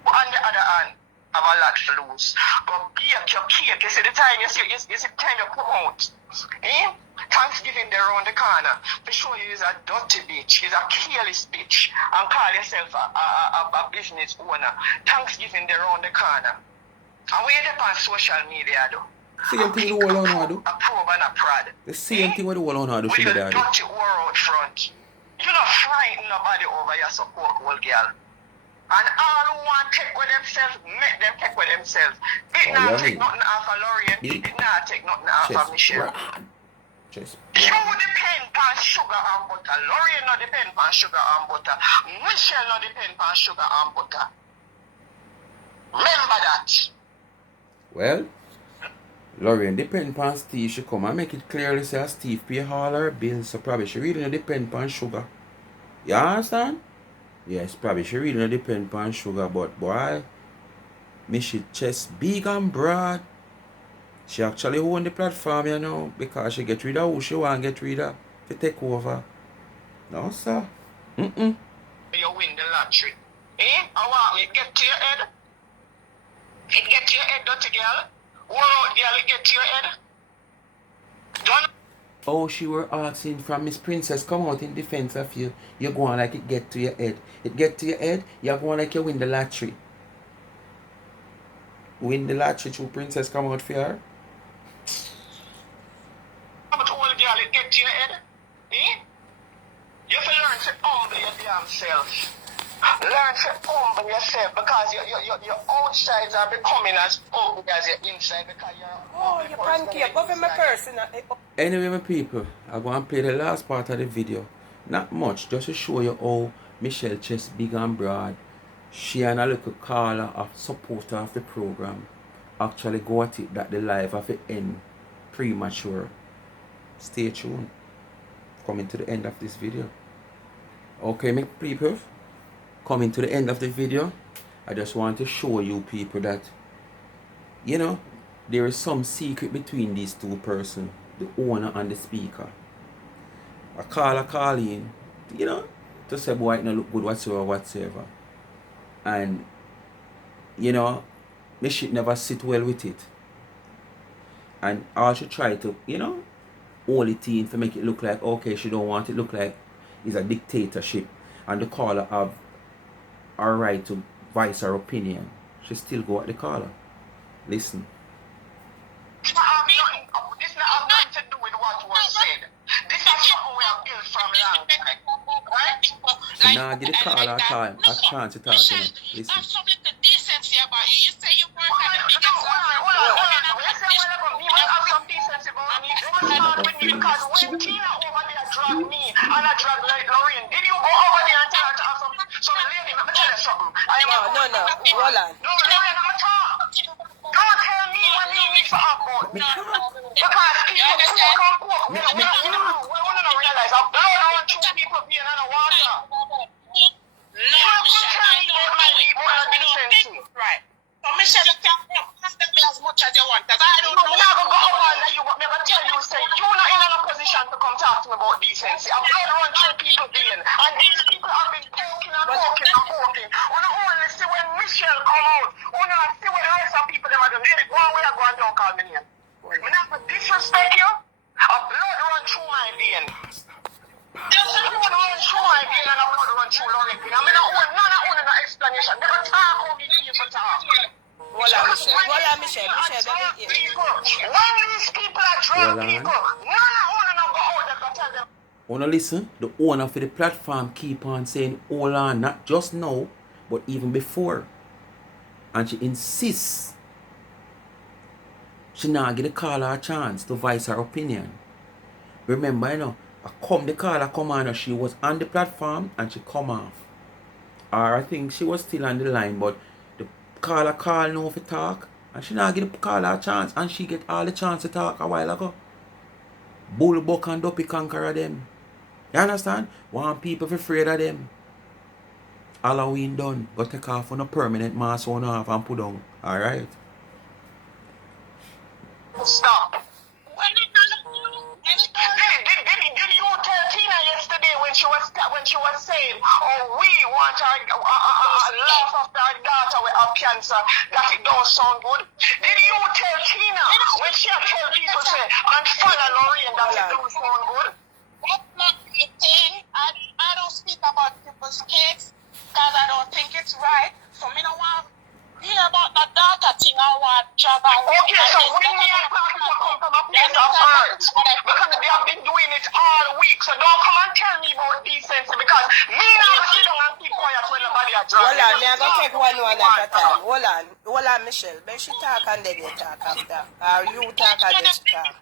On the other hand, have a lot to lose. But bake your cake, you see the time you see the time you come out. Thanksgiving there around the corner. To show you is a dirty bitch, is a careless bitch, and call yourself a business owner. Thanksgiving there around the corner. And we end up on social media though. Same thing with the whole on do. A probe and a prod. The same thing with the whole on do. With your dirty war out front. You're not frighten nobody over your support, old girl. And all who want to take with themselves, make them take with themselves. It not take nothing off of Lorraine. It not take nothing off of Michelle. You depend on sugar and butter. Lorraine not depend on sugar and butter. Michelle not depend on sugar and butter. Remember that. Well, Lorraine depend on Steve. She come and make it clearly say Steve pay all her bills, so probably she really not depend on sugar. You understand? Yes, probably she really not depend on sugar, but boy, Mishit chest big and broad. She actually own the platform, you know, because she get rid of who she want to get rid of to take over. No, sir. You win the lottery. I want it get to your head. It get to your head, dirty girl. War out, girl, it get to your head. Don't. Oh, she were asking from Miss Princess, come out in defense of you. You go on like it get to your head. It get to your head, you go on like you win the lottery. Win the lottery through Princess come out for her. But old girl, it get to your head. You have to learn to humble your damn self. Learn to humble yourself because your outsides are becoming as ugly as your inside because you're you pancake, go for my person. Anyway, my people, I'm going to play the last part of the video. Not much, just to show you how Michelle chest big and broad. She and a little caller of supporter of the program actually go at it that the life of it end premature. Stay tuned. Coming to the end of this video. Okay, my people. Coming to the end of the video, I just want to show you people that, you know, there is some secret between these two persons, the owner and the speaker. A caller call in, you know, to say boy it no look good whatsoever. And, you know, Mishit never sit well with it. And all she try to, you know, hold it in to make it look like, okay, she don't want it look like it's a dictatorship. And the caller have her right to voice her opinion. She still go at the caller. Listen. This not have nothing to do with what was said. This is something we have built from long time. Right? She now give the caller a chance to talk to him. Listen. Have some little decency about you. You say you work at the biggest because when Tina over there dragged me and I dragged like Lorraine, did you go over there and tell her to have some lady? Let me tell you something. No, hold on. No, Lorraine, I'm a talk. Don't tell me what you need for a boat. Because people come cook. We don't realize I've blown on two people being on the water. You have to tell me what my decency. Right. So Michelle, you can pass them as much as you want. Because I don't No, know. we're not going to go over and let you never tell you, say, you're not in a position to come talk to me about decency. I've blown on two people being. And these people have been poking and poking and poking. We not only see when Michelle come out, we not see what the rest of people them are doing. Hey, go on where you go and don't call me name. I'm not going to disrespect you. A blood run through my vein. There's a blood run through my vein and a blood run through Lorraine. I mean, none of no explanation. Never talk how me people talk. Voila, Michelle. When these people are drunk people, none of no go out there to tell them. Wanna listen? The owner for the platform keep on saying hold on, not just now, but even before. And she insists she now give the caller a chance to voice her opinion. Remember, you know, the caller come on, she was on the platform and she come off. Or I think she was still on the line, but the caller call now for talk, and she now give the caller a chance, and she get all the chance to talk a while ago. Bull, buck and duppy conqueror them. You understand? Want people afraid of them. Halloween done. Go take off on a permanent mask on off and put on. Alright? Stop. When it not look you, and it all Did you tell Tina yesterday when she was saying, oh, we want our laugh after our daughter with our cancer, that it don't sound good? Did you tell Tina when she tell people say, unfollow Lorraine, that it don't sound good? that's not the thing. I don't speak about people's kids because I don't think it's right. So me don't want to hear about the daughter thing. I want job and Okay, so when we are talking to come from a place of hurt, because they have been doing it all week, so don't come and tell me about decency, because me not sit down and keep quiet when nobody are Hold driving. on, me I go take one at a time. Hold on, Michelle. But she talk and then you talk after. Or you talk and then she talk.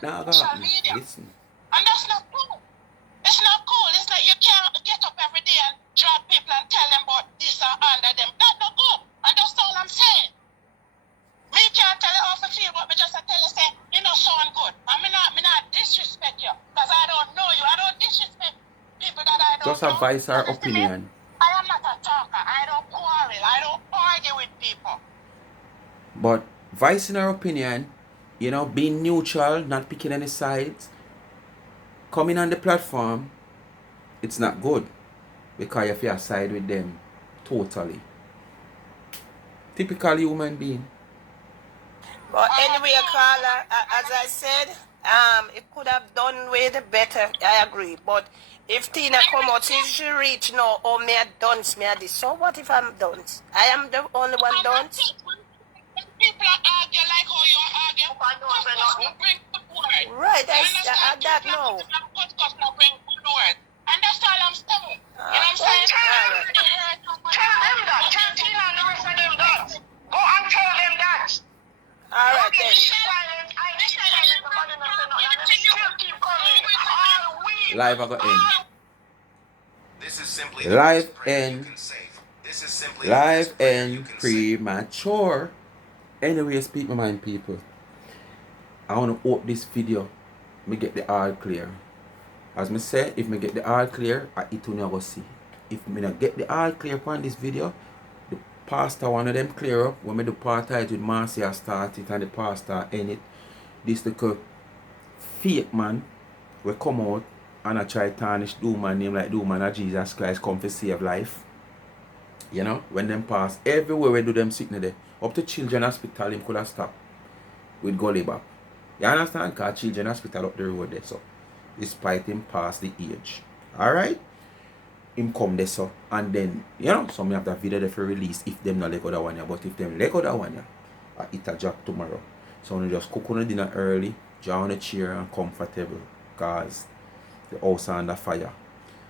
Nah, social media. listen. And that's not cool. It's not cool. It's like you can't get up every day and drag people and tell them about this or under them. That's not good. And that's all I'm saying. Me can't tell you how to feel, but me just tell you say, you know, sound good. And me not disrespect you. Because I don't know you. I don't disrespect people that I don't Just know. advise our Listen to me. opinion. I am not a talker. I don't quarrel. I don't argue with people. But voicing our opinion, you know, being neutral, not picking any sides, coming on the platform, it's not good. Because if you side with them totally. Typical human being. But anyway, caller, as I said, it could have done way better. I agree. But if Tina come out, she reach now, oh, me a dunce, me a this. So what if I'm dunce? I am the only one dunce. When people argue like how you argue, podcast will bring good words. Right, I understand? that know. Podcast will bring good words. And that's all I'm saying. You know what I'm saying? Tell them that. Tell Tina and the rest of them that. Go and tell them that. All right, then. Silent, I keep silent, nobody not say nothing, and them still keep coming. All week. Live I got end. This is simply Live the best prayer you and can say. This is simply live the best prayer you and can say. premature. Anyway, speak my mind, people. I want to hope this video me get the all clear. As me say, if me get the all clear, it will never see. If me not get the all clear upon this video, the pastor one of them clear up. When me do part-time with Marcia start it and the pastor end it. This little fake man will come out and I try to tarnish Doom name like Doom of Jesus Christ come to save life. You know, when them pass, everywhere we do them sitting there. Up to Children Hospital, him could have stopped with gully back. You understand? Because Children Hospital up the road there, so despite him past the age. Alright? Him come there, so. And then, you know, some have that video there for release if them not let go that one, but if them let go that one, it a drop tomorrow. So we just cook on the dinner early, draw on a chair and comfortable, because the house under fire.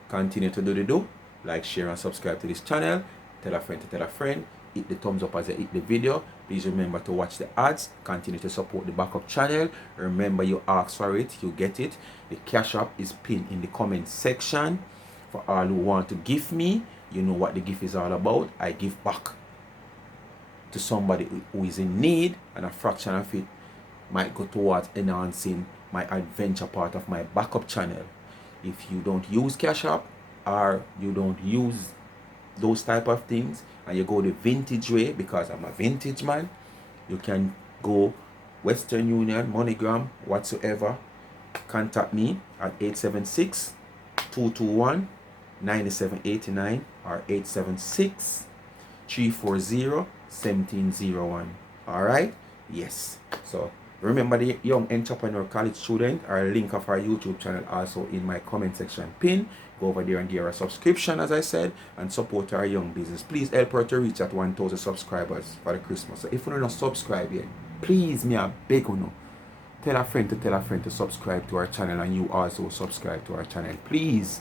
Continue to do the do. Like, share and subscribe to this channel. Tell a friend to tell a friend. Hit the thumbs up as you hit the video. Please remember to watch the ads. Continue to support the backup channel. Remember, you ask for it, you get it. The cash app is pinned in the comment section. For all who want to give me, you know what the gift is all about. I give back to somebody who is in need, and a fraction of it might go towards enhancing my adventure part of my backup channel. If you don't use cash app or you don't use those type of things and you go the vintage way, because I'm a vintage man, you can go Western Union, MoneyGram, whatsoever. Contact me at 876-221-9789 or 876-340-1701. Alright? Yes. So remember, the young entrepreneur college student, our link of our YouTube channel also in my comment section pin. Go over there and give her a subscription, as I said, and support our young business. Please help her to reach at 1,000 subscribers for the Christmas. So if you don't subscribe yet, please, me a beg you, tell a friend to subscribe to our channel, and you also subscribe to our channel, please,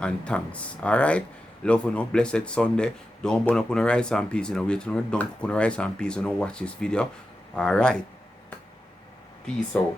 and thanks. Alright? Love you, blessed Sunday. Don't burn up on the rice and peas, wait till you're done cooking the rice and peas, watch this video. Alright? Peace out.